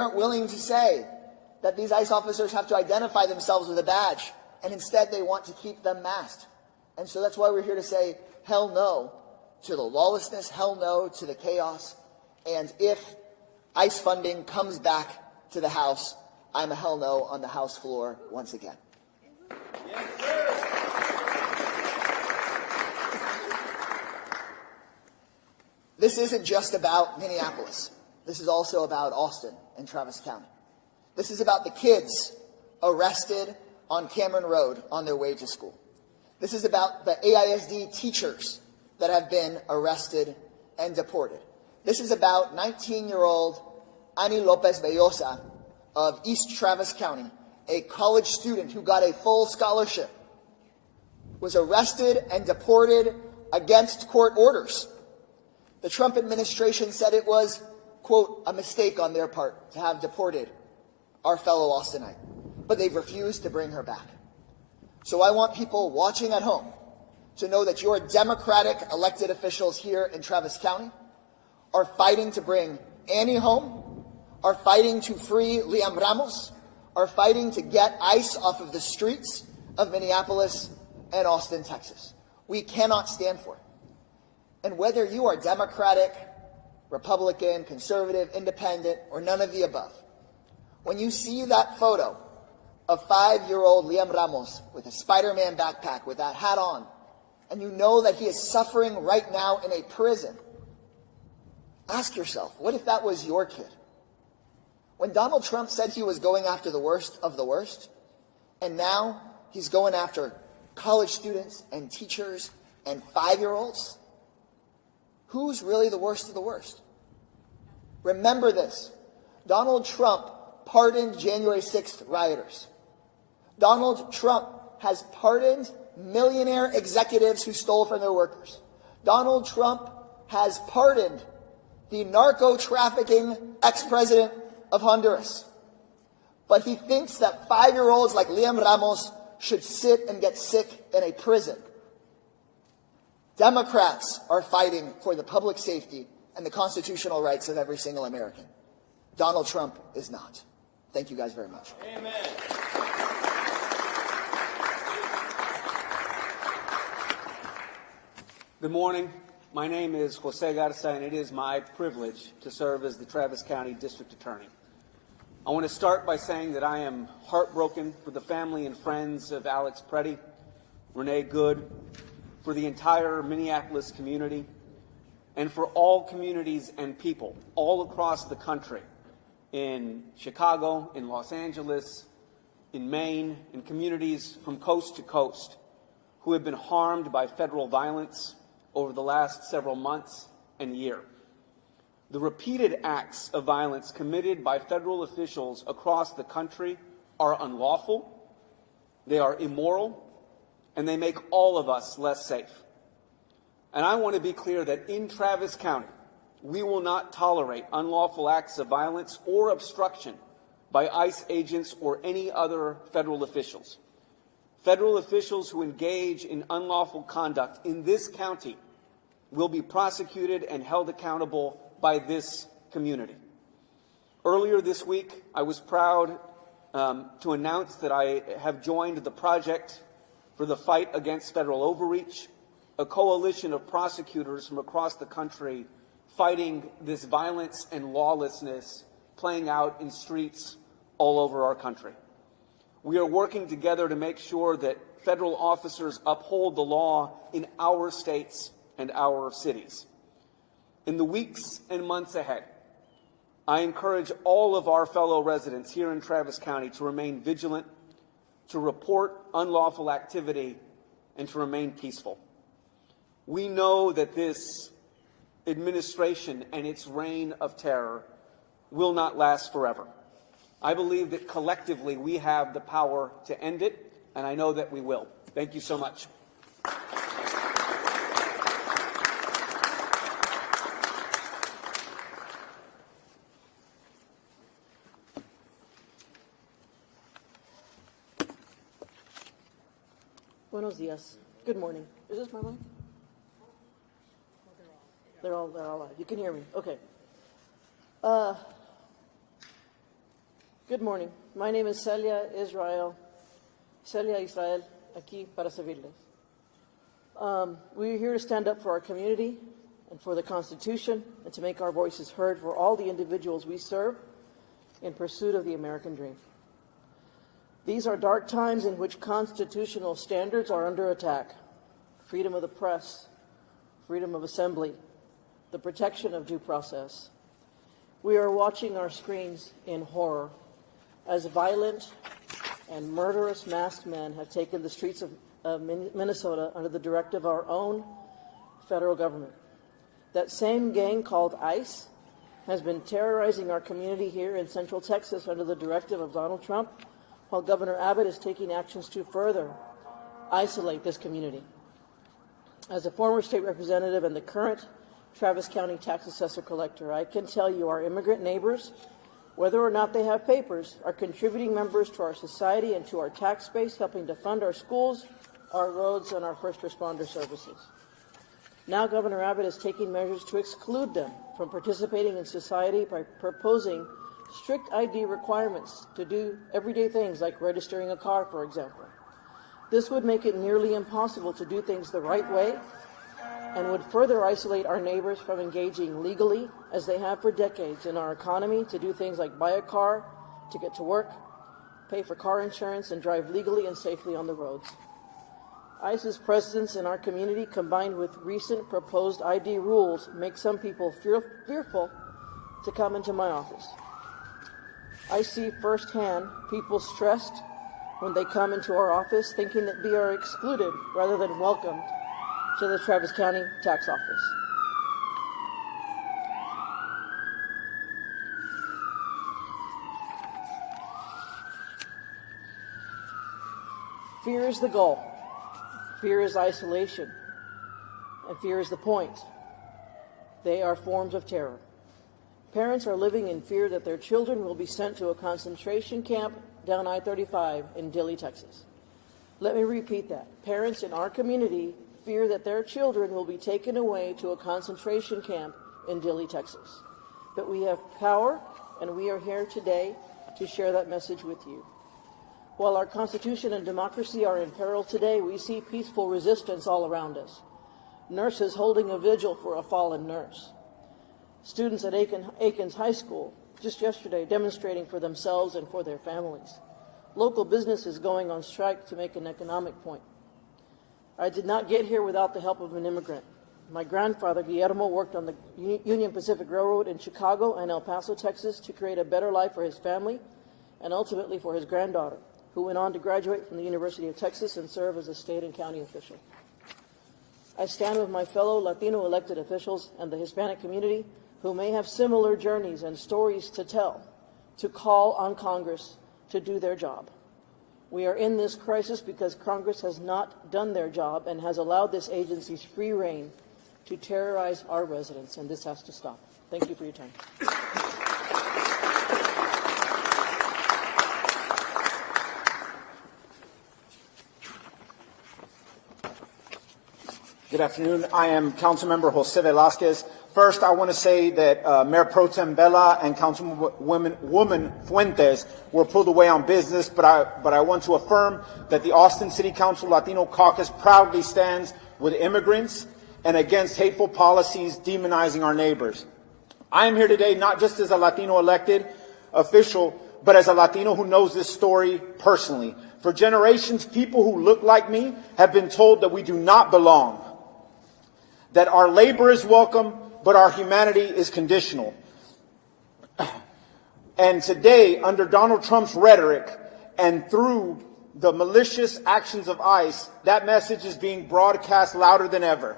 aren't willing to say that these ICE officers have to identify themselves with a badge, and instead they want to keep them masked. And so that's why we're here to say hell no to the lawlessness, hell no to the chaos. And if ICE funding comes back to the House, I'm a hell no on the House floor once again. Yes, sir. This isn't just about Minneapolis. This is also about Austin and Travis County. This is about the kids arrested on Cameron Road on their way to school. This is about the AISD teachers that have been arrested and deported. This is about 19-year-old Ani Lopez Bellosa of East Travis County, a college student who got a full scholarship, was arrested and deported against court orders. The Trump administration said it was, quote, a mistake on their part to have deported our fellow Austinite, but they've refused to bring her back. So I want people watching at home to know that your Democratic elected officials here in Travis County are fighting to bring Annie home, are fighting to free Liam Ramos, are fighting to get ICE off of the streets of Minneapolis and Austin, Texas. We cannot stand for it. And whether you are Democratic, Republican, conservative, independent, or none of the above, when you see that photo of 5-year-old Liam Ramos with a Spider-Man backpack with that hat on, and you know that he is suffering right now in a prison, ask yourself, what if that was your kid? When Donald Trump said he was going after the worst of the worst, and now he's going after college students and teachers and 5-year-olds, who's really the worst of the worst? Remember this. Donald Trump pardoned January 6th rioters. Donald Trump has pardoned millionaire executives who stole from their workers. Donald Trump has pardoned the narco-trafficking ex-president of Honduras. But he thinks that 5-year-olds like Liam Ramos should sit and get sick in a prison. Democrats are fighting for the public safety and the constitutional rights of every single American. Donald Trump is not. Thank you guys very much. Amen. Good morning. My name is Jose Garza, and it is my privilege to serve as the Travis County District Attorney. I want to start by saying that I am heartbroken for the family and friends of Alex Preddy, Renee Good, for the entire Minneapolis community, and for all communities and people all across the country, in Chicago, in Los Angeles, in Maine, in communities from coast to coast, who have been harmed by federal violence over the last several months and year. The repeated acts of violence committed by federal officials across the country are unlawful, they are immoral, and they make all of us less safe. And I want to be clear that in Travis County, we will not tolerate unlawful acts of violence or obstruction by ICE agents or any other federal officials. Federal officials who engage in unlawful conduct in this county will be prosecuted and held accountable by this community. Earlier this week, I was proud to announce that I have joined the Project for the Fight Against Federal Overreach, a coalition of prosecutors from across the country fighting this violence and lawlessness playing out in streets all over our country. We are working together to make sure that federal officers uphold the law in our states and our cities. In the weeks and months ahead, I encourage all of our fellow residents here in Travis County to remain vigilant, to report unlawful activity, and to remain peaceful. We know that this administration and its reign of terror will not last forever. I believe that collectively we have the power to end it, and I know that we will. Thank you so much. Buenos dias. Good morning. Is this my mic? They're all live. You can hear me. Okay. Good morning. My name is Celia Israel, aquí para servirles. We're here to stand up for our community and for the Constitution and to make our voices heard for all the individuals we serve in pursuit of the American dream. These are dark times in which constitutional standards are under attack. Freedom of the press, freedom of assembly, the protection of due process. We are watching our screens in horror as violent and murderous masked men have taken the streets of Minnesota under the directive of our own federal government. That same gang called ICE has been terrorizing our community here in Central Texas under the directive of Donald Trump, while Governor Abbott is taking actions to further isolate this community. As a former state representative and the current Travis County tax assessor collector, I can tell you our immigrant neighbors, whether or not they have papers, are contributing members to our society and to our tax base, helping to fund our schools, our roads, and our first responder services. Now Governor Abbott is taking measures to exclude them from participating in society by proposing strict ID requirements to do everyday things like registering a car, for example. This would make it nearly impossible to do things the right way and would further isolate our neighbors from engaging legally, as they have for decades, in our economy to do things like buy a car, to get to work, pay for car insurance, and drive legally and safely on the roads. ICE's presence in our community, combined with recent proposed ID rules, make some people fearful to come into my office. I see firsthand people stressed when they come into our office, thinking that we are excluded rather than welcomed to the Travis County Tax Office. Fear is the goal. Fear is isolation. And fear is the point. They are forms of terror. Parents are living in fear that their children will be sent to a concentration camp down I-35 in Dilley, Texas. Let me repeat that. Parents in our community fear that their children will be taken away to a concentration camp in Dilley, Texas. But we have power, and we are here today to share that message with you. While our Constitution and democracy are in peril today, we see peaceful resistance all around us. Nurses holding a vigil for a fallen nurse. Students at Aikens High School just yesterday demonstrating for themselves and for their families. Local businesses going on strike to make an economic point. I did not get here without the help of an immigrant. My grandfather, Guillermo, worked on the Union Pacific Railroad in Chicago and El Paso, Texas, to create a better life for his family and ultimately for his granddaughter, who went on to graduate from the University of Texas and serve as a state and county official. I stand with my fellow Latino elected officials and the Hispanic community who may have similar journeys and stories to tell, to call on Congress to do their job. We are in this crisis because Congress has not done their job and has allowed this agency's free reign to terrorize our residents, and this has to stop. Thank you for your time. Good afternoon. I am Councilmember Jose Velasquez. First, I want to say that Mayor Pro Tem Bella and Councilwoman Fuentes were pulled away on business, but I want to affirm that the Austin City Council Latino Caucus proudly stands with immigrants and against hateful policies demonizing our neighbors. I am here today not just as a Latino elected official, but as a Latino who knows this story personally. For generations, people who look like me have been told that we do not belong, that our labor is welcome, but our humanity is conditional. And today, under Donald Trump's rhetoric and through the malicious actions of ICE, that message is being broadcast louder than ever.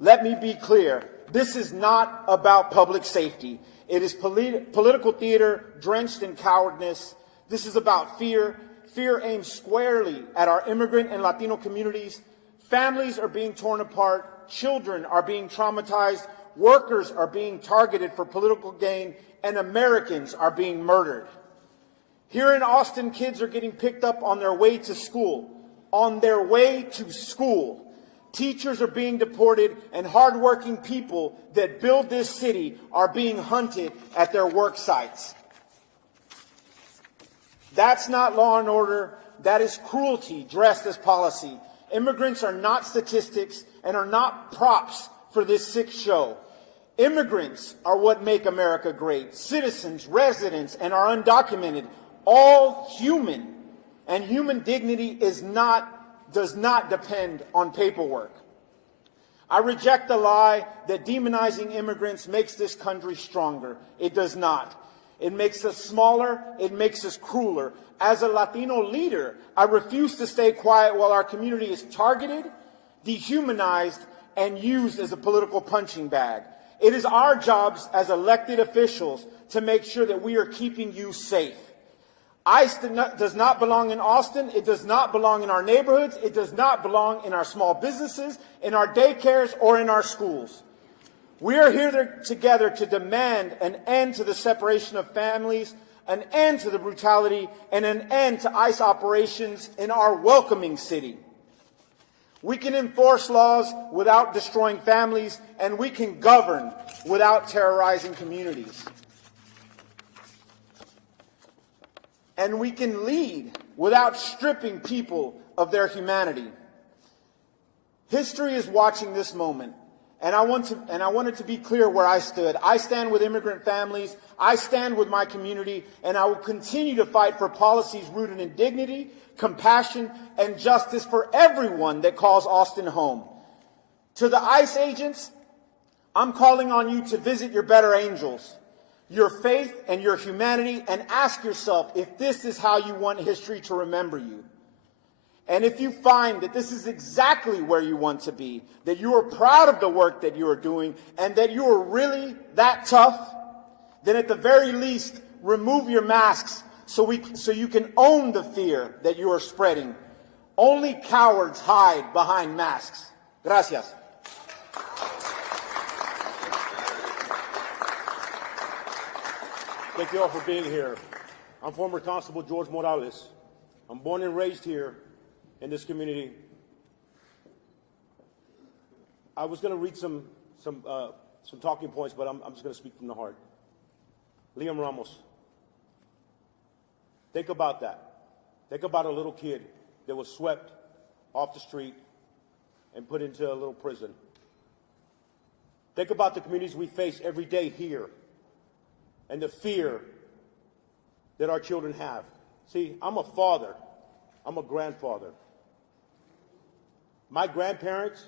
Let me be clear. This is not about public safety. It is political theater drenched in cowardice. This is about fear. Fear aimed squarely at our immigrant and Latino communities. Families are being torn apart. Children are being traumatized, workers are being targeted for political gain, and Americans are being murdered. Here in Austin, kids are getting picked up on their way to school. On their way to school. Teachers are being deported, and hardworking people that build this city are being hunted at their work sites. That's not law and order. That is cruelty dressed as policy. Immigrants are not statistics and are not props for this sick show. Immigrants are what make America great. Citizens, residents, and our undocumented, all human. And human dignity does not depend on paperwork. I reject the lie that demonizing immigrants makes this country stronger. It does not. It makes us smaller. It makes us crueler. As a Latino leader, I refuse to stay quiet while our community is targeted, dehumanized, and used as a political punching bag. It is our jobs as elected officials to make sure that we are keeping you safe. ICE does not belong in Austin. It does not belong in our neighborhoods. It does not belong in our small businesses, in our daycares, or in our schools. We are here together to demand an end to the separation of families, an end to the brutality, and an end to ICE operations in our welcoming city. We can enforce laws without destroying families, and we can govern without terrorizing communities. And we can lead without stripping people of their humanity. History is watching this moment, and I wanted to be clear where I stood. I stand with immigrant families, I stand with my community, and I will continue to fight for policies rooted in dignity, compassion, and justice for everyone that calls Austin home. To the ICE agents, I'm calling on you to visit your better angels, your faith and your humanity, and ask yourself if this is how you want history to remember you. And if you find that this is exactly where you want to be, that you are proud of the work that you are doing, and that you are really that tough, then at the very least, remove your masks so you can own the fear that you are spreading. Only cowards hide behind masks. Gracias. Thank you all for being here. I'm former Constable George Morales. I'm born and raised here in this community. I was going to read some talking points, but I'm just going to speak from the heart. Liam Ramos. Think about that. Think about a little kid that was swept off the street and put into a little prison. Think about the communities we face every day here and the fear that our children have. See, I'm a father. I'm a grandfather. My grandparents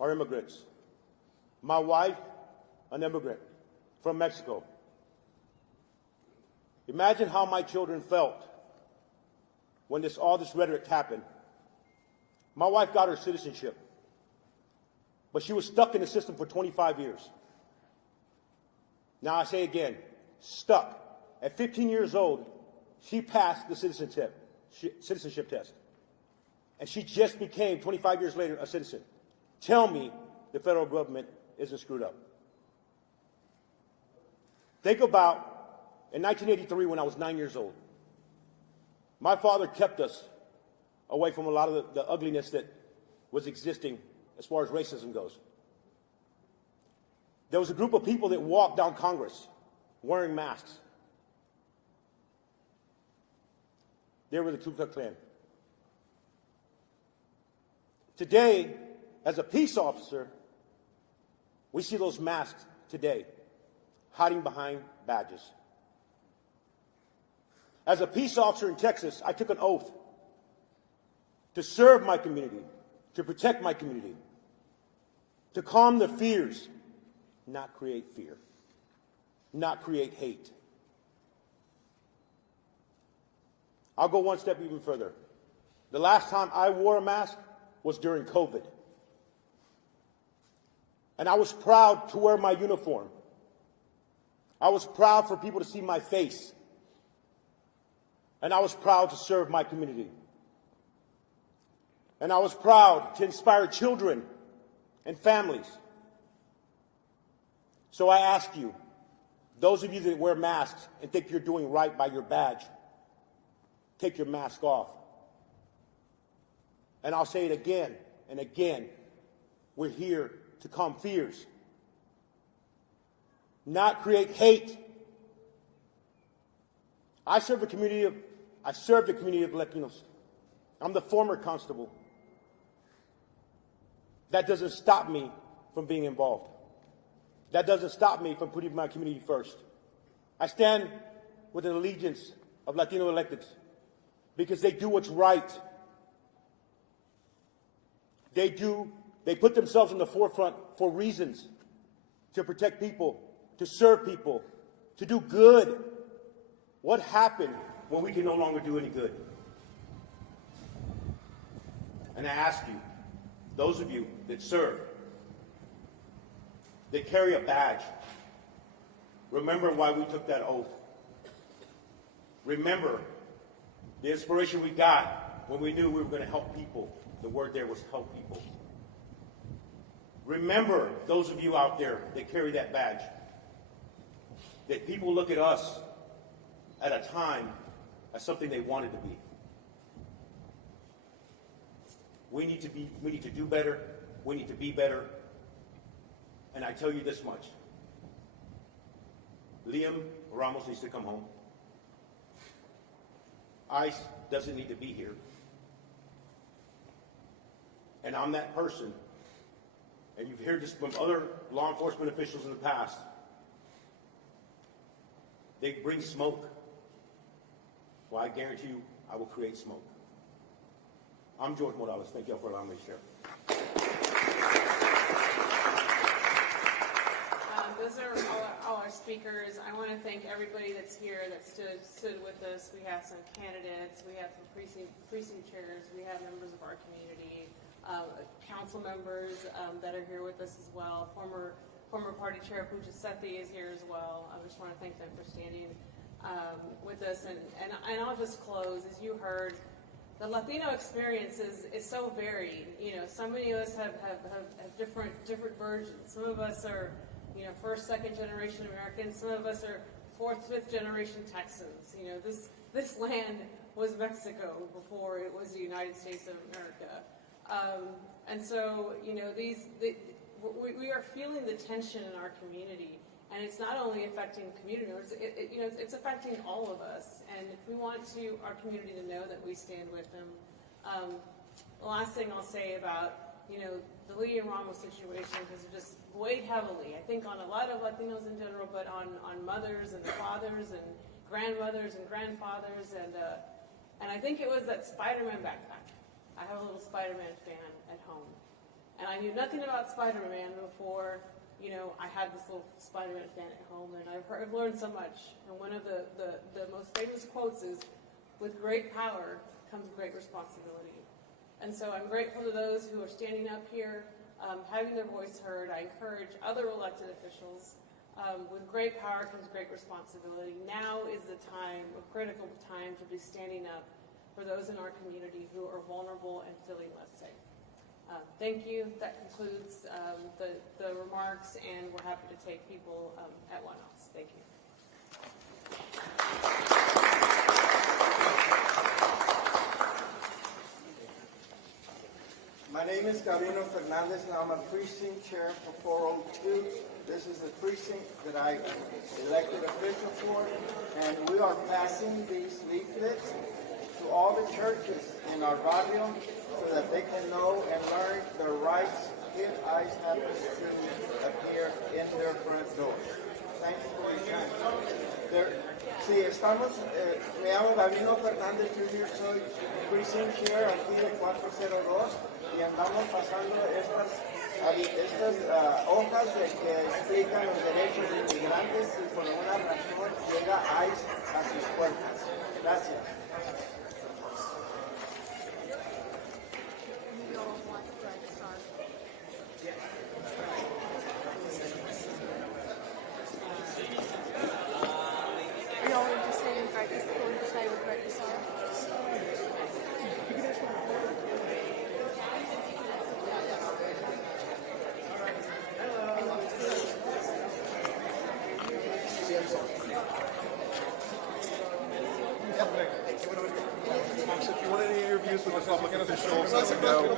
are immigrants. My wife, an immigrant from Mexico. Imagine how my children felt when all this rhetoric happened. My wife got her citizenship, but she was stuck in the system for 25 years. Now I say again, stuck. At 15 years old, she passed the citizenship test. And she just became, 25 years later, a citizen. Tell me the federal government isn't screwed up. Think about, in 1983, when I was 9 years old, my father kept us away from a lot of the ugliness that was existing as far as racism goes. There was a group of people that walked down Congress wearing masks. They were the Ku Klux Klan. Today, as a peace officer, we see those masks today hiding behind badges. As a peace officer in Texas, I took an oath to serve my community, to protect my community, to calm the fears, not create fear, not create hate. I'll go one step even further. The last time I wore a mask was during COVID. And I was proud to wear my uniform. I was proud for people to see my face. And I was proud to serve my community. And I was proud to inspire children and families. So I ask you, those of you that wear masks and think you're doing right by your badge, take your mask off. And I'll say it again and again. We're here to calm fears, not create hate. I serve a community of I serve the community of Latinos. I'm the former constable. That doesn't stop me from being involved. That doesn't stop me from putting my community first. I stand with an allegiance of Latino electeds because they do what's right. They put themselves in the forefront for reasons, to protect people, to serve people, to do good. What happened when we can no longer do any good? And I ask you, those of you that serve, that carry a badge, remember why we took that oath. Remember the inspiration we got when we knew we were going to help people. The word there was help people. Remember, those of you out there that carry that badge, that people look at us at a time as something they wanted to be. We need to do better. We need to be better. And I tell you this much. Liam Ramos needs to come home. ICE doesn't need to be here. And I'm that person. And you've heard this from other law enforcement officials in the past. They bring smoke. Well, I guarantee you, I will create smoke. I'm George Morales. Thank you all for allowing me to share. Those are all our speakers. I want to thank everybody that's here that stood with us. We have some candidates. We have some precinct chairs. We have members of our community, council members that are here with us as well. Former party chair Pooja Sethi is here as well. I just want to thank them for standing with us. And I'll just close. As you heard, the Latino experience is so varied. You know, so many of us have different versions. Some of us are, you know, first, second generation Americans. Some of us are fourth, fifth generation Texans. You know, this land was Mexico before it was the United States of America. And so, you know, we are feeling the tension in our community, and it's not only affecting community members, it's affecting all of us. And if we want our community to know that we stand with them. The last thing I'll say about, you know, the Liam Ramos situation has just weighed heavily, I think, on a lot of Latinos in general, but on mothers and fathers and grandmothers and grandfathers, and I think it was that Spider-Man backpack. I have a little Spider-Man fan at home, and I knew nothing about Spider-Man before, you know, I had this little Spider-Man fan at home, and I've learned so much. And one of the most famous quotes is, "With great power comes great responsibility." And so I'm grateful to those who are standing up here, having their voice heard. I encourage other elected officials. With great power comes great responsibility. Now is the time, a critical time, to be standing up for those in our community who are vulnerable and feeling less safe. Thank you. That concludes the remarks, and we're happy to take people at one else. Thank you. My name is Gabriel Fernandez, and I'm a precinct chair for 402. This is the precinct that I elected official for, and we are passing these leaflets to all the churches in our barrio so that they can know and learn their rights if ICE happens to appear in their front door. Thanks for your time. Sí, me llamo Gabino Fernández Jr., soy precinct chair aquí de 402 y andamos pasando estas hojas que explican los derechos de inmigrantes y por alguna razón llega ICE a sus puertas. Gracias. If you want any interviews with a Republican officials, let me know.